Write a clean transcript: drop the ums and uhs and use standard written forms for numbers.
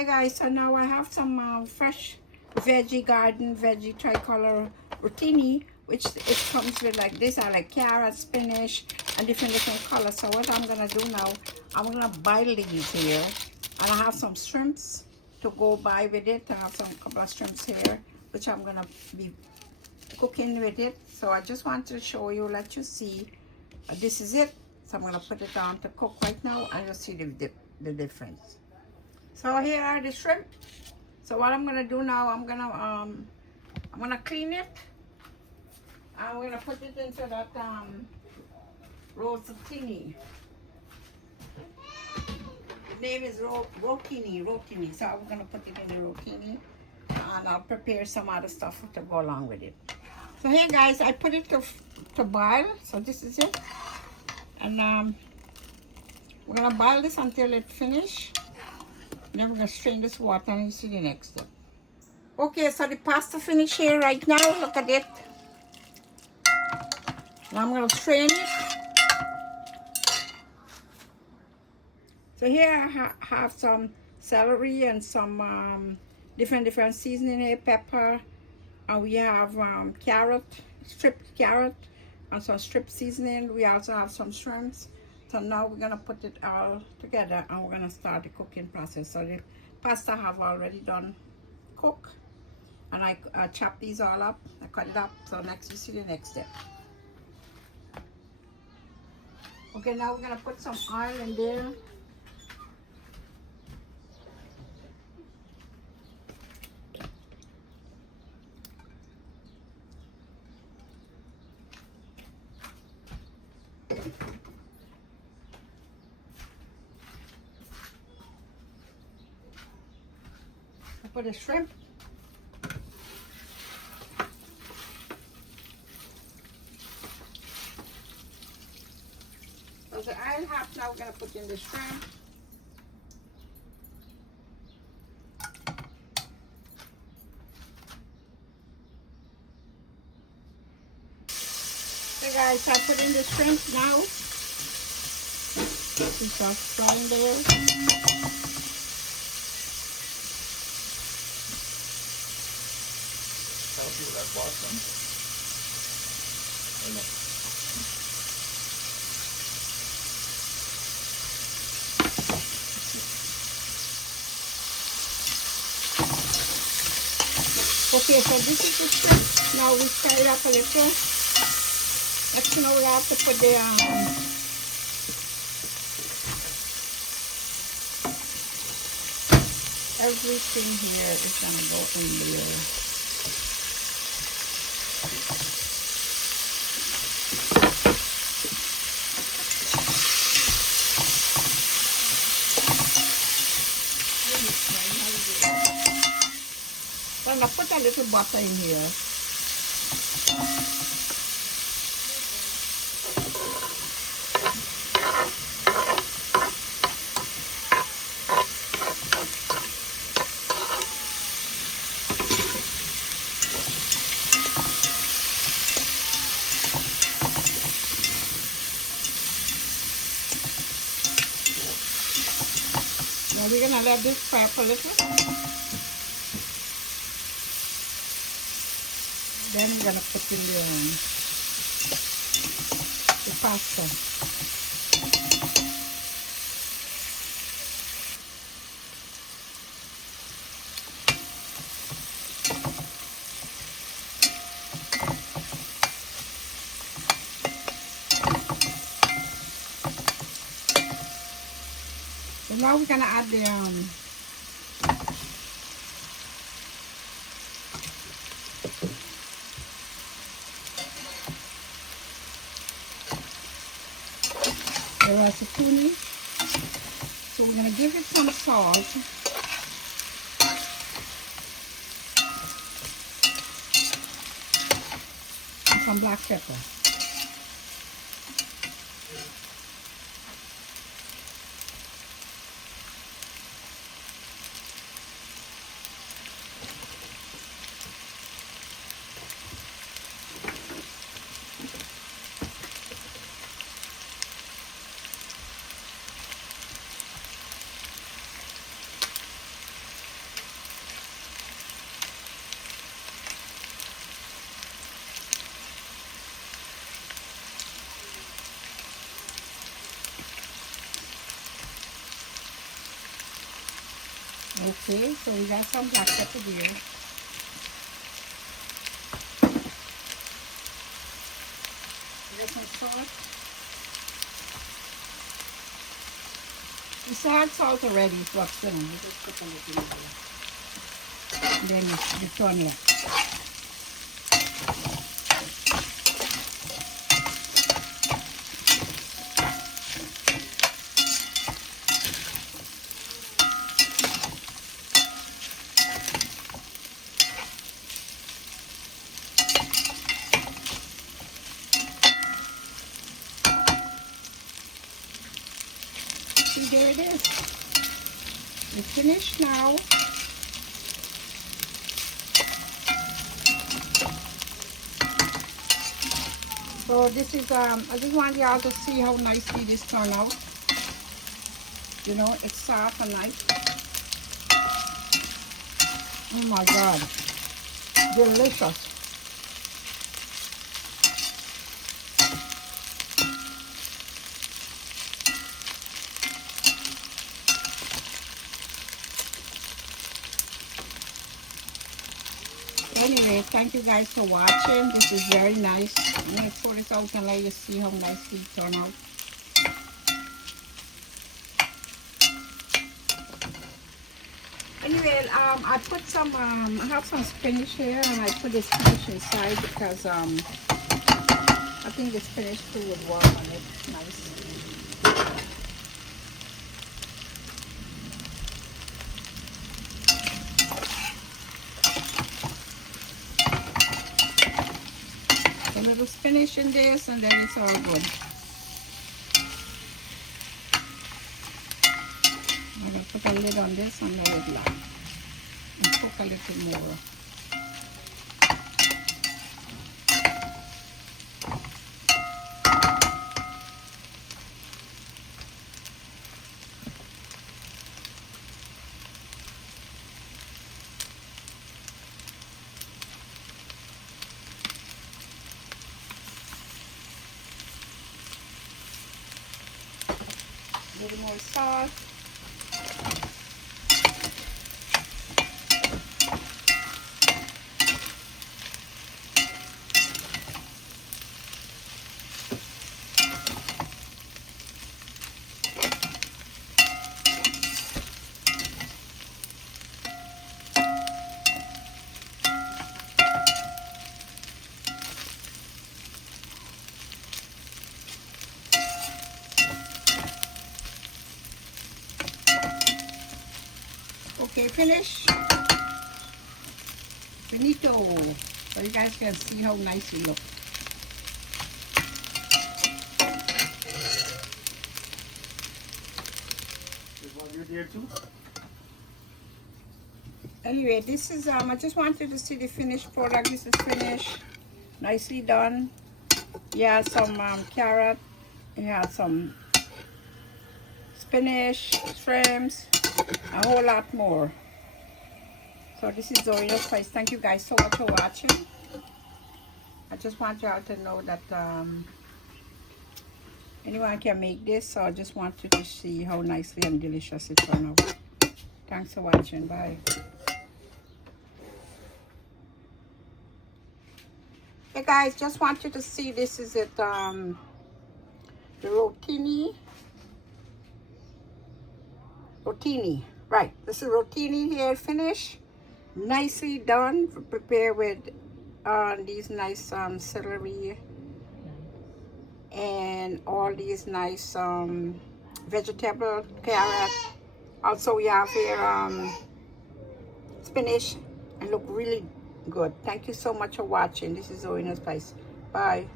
Hey guys, so now I have some fresh veggie garden veggie tricolor rotini, which it comes with like this. I like carrot, spinach, and different colors. So what I'm gonna do now, I'm gonna boil these here, and I have some shrimps to go by with it. I have some couple of shrimps here, which I'm gonna be cooking with it. So I just wanted to show you, let you see. This is it. So I'm gonna put it on to cook right now, and you'll see the difference. So here are the shrimp. So what I'm gonna do now, I'm gonna clean it. I'm gonna put it into that rotini. The name is rotini. So I'm gonna put it in the rotini, and I'll prepare some other stuff to go along with it. So here, guys, I put it to boil. So this is it, and we're gonna boil this until it finishes. Then we're gonna strain this water and you see the next step. Okay, so the pasta finished here right now. Look at it. Now I'm gonna strain it. So here I have some celery and some different seasoning here, pepper, and we have carrot, stripped carrot, and some stripped seasoning. We also have some shrimps. So now we're gonna put it all together and we're gonna start the cooking process. So the pasta have already done cook, and I chop these all up. I cut it up. So next you see the next step. Okay, now we're gonna put some oil in there. Put the shrimp. So the oil half now we're gonna put in the shrimp. Okay guys, I put in the shrimp now. It's all frying there. That bottom. Okay, so this is the shrimp. Now we fry it up a little. Next, you know, we have to put the everything here is gonna go in there. I'm gonna put a little butter in here. Now we're gonna let this fry up a little. Then we're gonna put in the pasta. So now we're gonna add the rotini. So we're gonna give it some salt and some black pepper. Okay, so we got some black pepper here. We got some salt. The salt already is what's in. We just put a little more. And then the onion. See, there it is. It's finished now. So this is, I just want y'all to see how nicely this turned out. You know, it's soft and nice. Oh my God, delicious. Anyway, thank you guys for watching. This is very nice. I'm going to pour this out and let you see how nicely it turned out. Anyway, I put some, I have some spinach here and I put the spinach inside because I think the spinach too would warm on it. Nice. A little spinach in this and then it's all good. I'm going to put a lid on this and let it lie. And cook a little more. A little more salt. Okay, finish. Finito. So you guys can see how nice it looks. There too. Anyway, this is I just wanted to see the finished product. This is finished, nicely done. Yeah, some carrot. Yeah, some spinach, shrimps, a whole lot more. So this is Zoe Spice. Thank you guys so much for watching. I just want y'all to know that anyone can make this. So I just want you to see how nicely and delicious it turned out. Thanks for watching. Bye. Hey guys, just want you to see this is it. The rotini. Right. This is rotini here. Finish. Nicely done. Prepare with these nice celery and all these nice vegetable, carrot. Also we have here spinach and look really good. Thank you so much for watching. This is Zoe Spice. Bye.